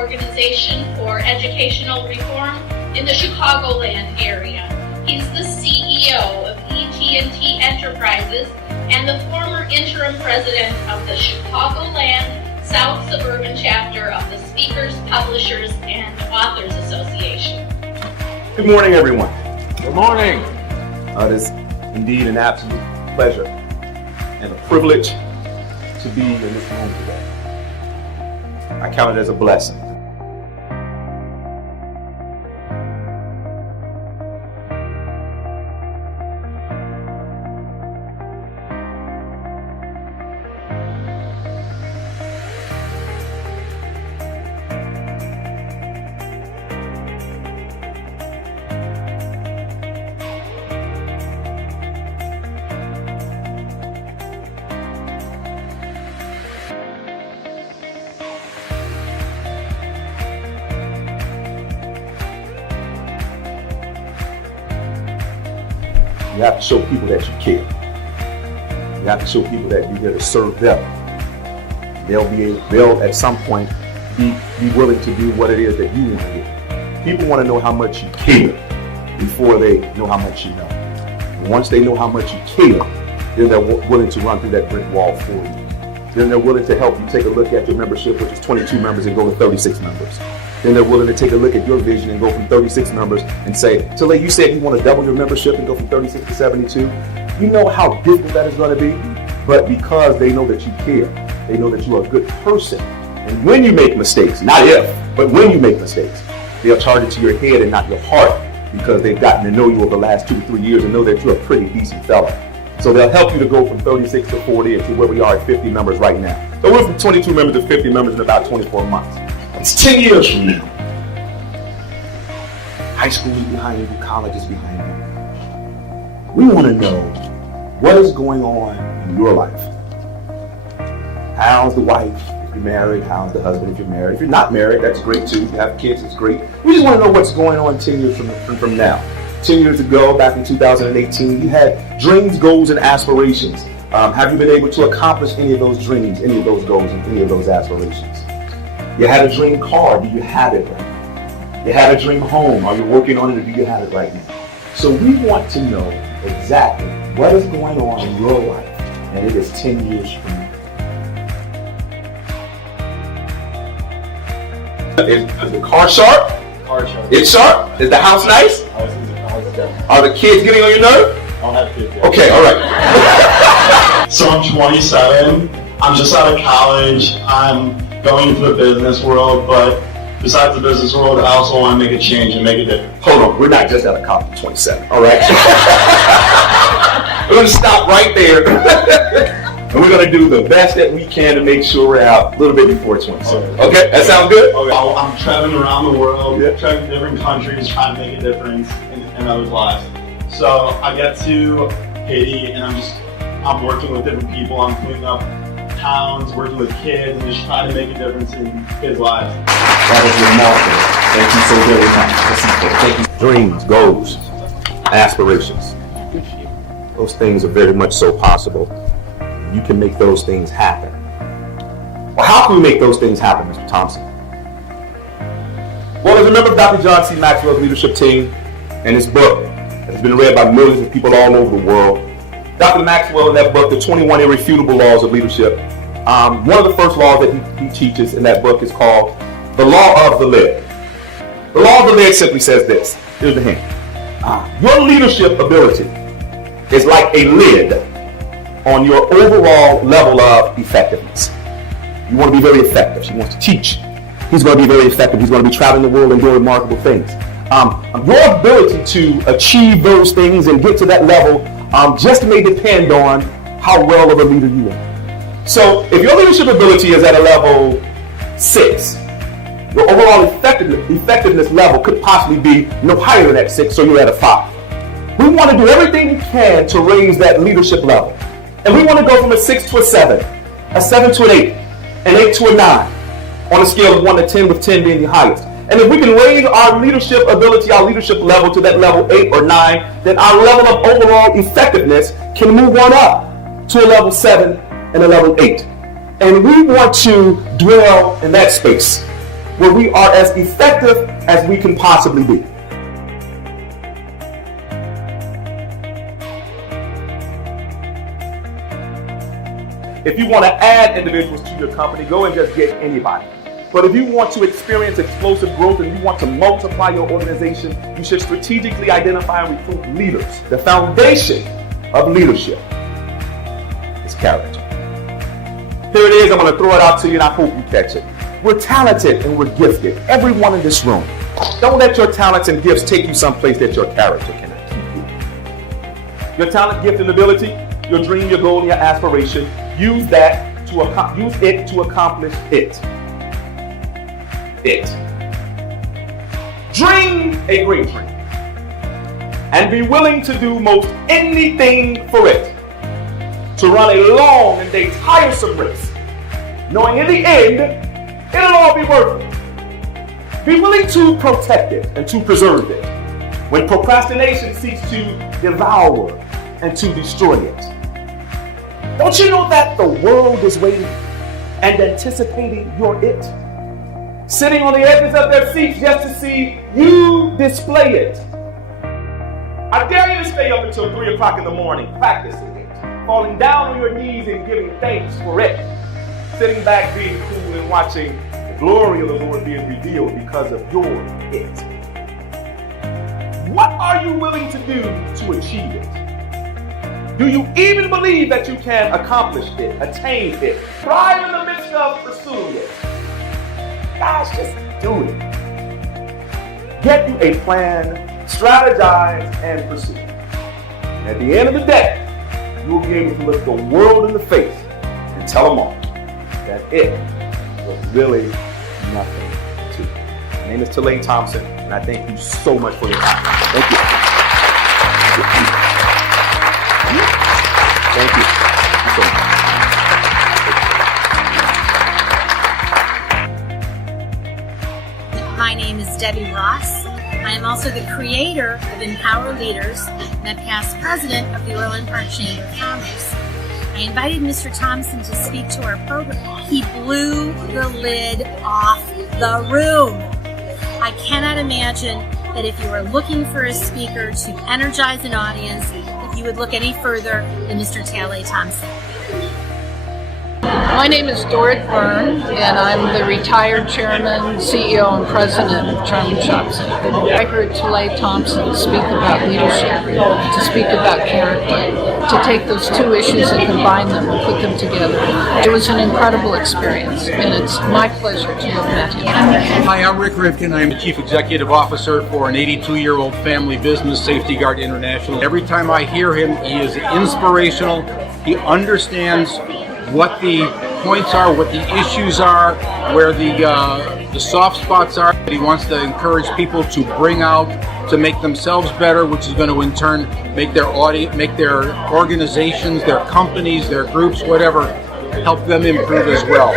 organization for educational reform in the Chicagoland area. He's the CEO of ET&T Enterprises and the former interim president of the Chicagoland South Suburban chapter of the Speakers, Publishers, and Authors Association. Good morning, everyone. Good morning. It is indeed an absolute pleasure and a privilege to be in this room today. I count it as a blessing. You have to show people that you care. You have to show people that you're there to serve them. They'll at some point be willing to do what it is that you want to do. People want to know how much you care before they know how much you know. And once they know how much you care, then they're willing to run through that brick wall for you. Then they're willing to help you take a look at your membership, which is 22 members, and go to 36 members. Then they're willing to take a look at your vision and go from 36 members and say, Tale, you said you want to double your membership and go from 36 to 72. You know how difficult that is going to be, but because they know that you care, they know that you are a good person. And when you make mistakes, not if, but when you make mistakes, they'll charge it to your head and not your heart, because they've gotten to know you over the last 2 to 3 years and know that you're a pretty decent fella. So they'll help you to go from 36 to 40 and to where we are at 50 members right now. So we're from 22 members to 50 members in about 24 months. It's 10 years from now. High school is behind you, college is behind you. We want to know what is going on in your life. How's the wife if you're married? How's the husband if you're married? If you're not married, that's great too. If you have kids, it's great. We just want to know what's going on 10 years from now. 10 years ago, back in 2018, you had dreams, goals, and aspirations. Have you been able to accomplish any of those dreams, any of those goals, and any of those aspirations? You had a dream car, do you have it right now? You had a dream home, are you working on it, or do you have it right now? So we want to know exactly what is going on in your life, and it is 10 years from now. Is the car sharp? Car sharp. It's sharp? Is the house nice? Are the kids getting on your nerve? I don't have kids yet. Okay, all right. So I'm 27. I'm just out of college. I'm going into the business world, but besides the business world, I also want to make a change and make a difference. Hold on, we're not just out of college at 27, all right? We're going to stop right there, and we're going to do the best that we can to make sure we're out a little bit before 27. Okay, that sounds good? Okay. I'm traveling around the world, traveling to different countries, trying to make a difference in others' lives. So I get to Haiti, and I'm working with different people. I'm cleaning up towns, working with kids, and just trying to make a difference in kids' lives. That is remarkable. Thank you so very much. Thank you. Dreams, goals, aspirations. Those things are very much so possible. You can make those things happen. Well, how can we make those things happen, Mr. Thompson? Well, as a member of Dr. John C. Maxwell's leadership team and his book that has been read by millions of people all over the world, Dr. Maxwell in that book, The 21 Irrefutable Laws of Leadership, one of the first laws that he teaches in that book is called the Law of the Lid. The Law of the Lid simply says this. Here's the hint. Your leadership ability is like a lid on your overall level of effectiveness. You want to be very effective. She wants to teach. He's going to be very effective. He's going to be traveling the world and doing remarkable things. Your ability to achieve those things and get to that level just may depend on how well of a leader you are. So if your leadership ability is at a level 6, your overall effectiveness level could possibly be no higher than that 6, so you're at a 5. We want to do everything we can to raise that leadership level. And we want to go from a 6 to a 7 to an 8, an 8 to a 9, on a scale of 1 to 10, with 10 being the highest. And if we can raise our leadership ability, our leadership level to that level 8 or 9, then our level of overall effectiveness can move on up to a level 7 and a level 8. And we want to dwell in that space. where we are as effective as we can possibly be. If you want to add individuals to your company, go and just get anybody. But if you want to experience explosive growth and you want to multiply your organization, you should strategically identify and recruit leaders. The foundation of leadership is character. Here it is. I'm going to throw it out to you and I hope you catch it. We're talented and we're gifted. Everyone in this room. Don't let your talents and gifts take you someplace that your character cannot keep you. Your talent, gift, and ability, your dream, your goal, and your aspiration, use it to accomplish it. Dream a great dream and be willing to do most anything for it. To run a long and a tiresome race, knowing in the end, it'll all be worth it. Be willing to protect it and to preserve it when procrastination seeks to devour and to destroy it. Don't you know that the world is waiting and anticipating your it? Sitting on the edges of their seats just to see you display it. I dare you to stay up until 3 o'clock in the morning practicing it, falling down on your knees and giving thanks for it, sitting back being cool and watching the glory of the Lord being revealed because of your it. What are you willing to do to achieve it? Do you even believe that you can accomplish it, attain it, thrive in the midst of pursuing it? Guys, just do it. Get you a plan, strategize, and pursue. And at the end of the day, you will be able to look the world in the face and tell them all that it was really nothing to you. My name is Talay Thompson, and I thank you so much for your time. Thank you. Thank you. Thank you so much. My name is Debbie Ross. I am also the creator of Empower Leaders and a past president of the Orland Park Chamber of Commerce. I invited Mr. Thompson to speak to our program. He blew the lid off the room. I cannot imagine that if you were looking for a speaker to energize an audience, that you would look any further than Mr. Talay Thompson. My name is Dorrit Byrne, and I'm the retired chairman, CEO, and president of Charlie Shops. I heard Talay Thompson speak about leadership, to speak about character, to take those two issues and combine them and put them together. It was an incredible experience, and it's my pleasure to have met him. Hi, I'm Rick Rivkin. I'm the Chief Executive Officer for an 82-year-old family business, Safety Guard International. Every time I hear him, he is inspirational. He understands what the points are, what the issues are, where the soft spots are. He wants to encourage people to bring out, to make themselves better, which is going to in turn make their audience, make their organizations, their companies, their groups, whatever, help them improve as well.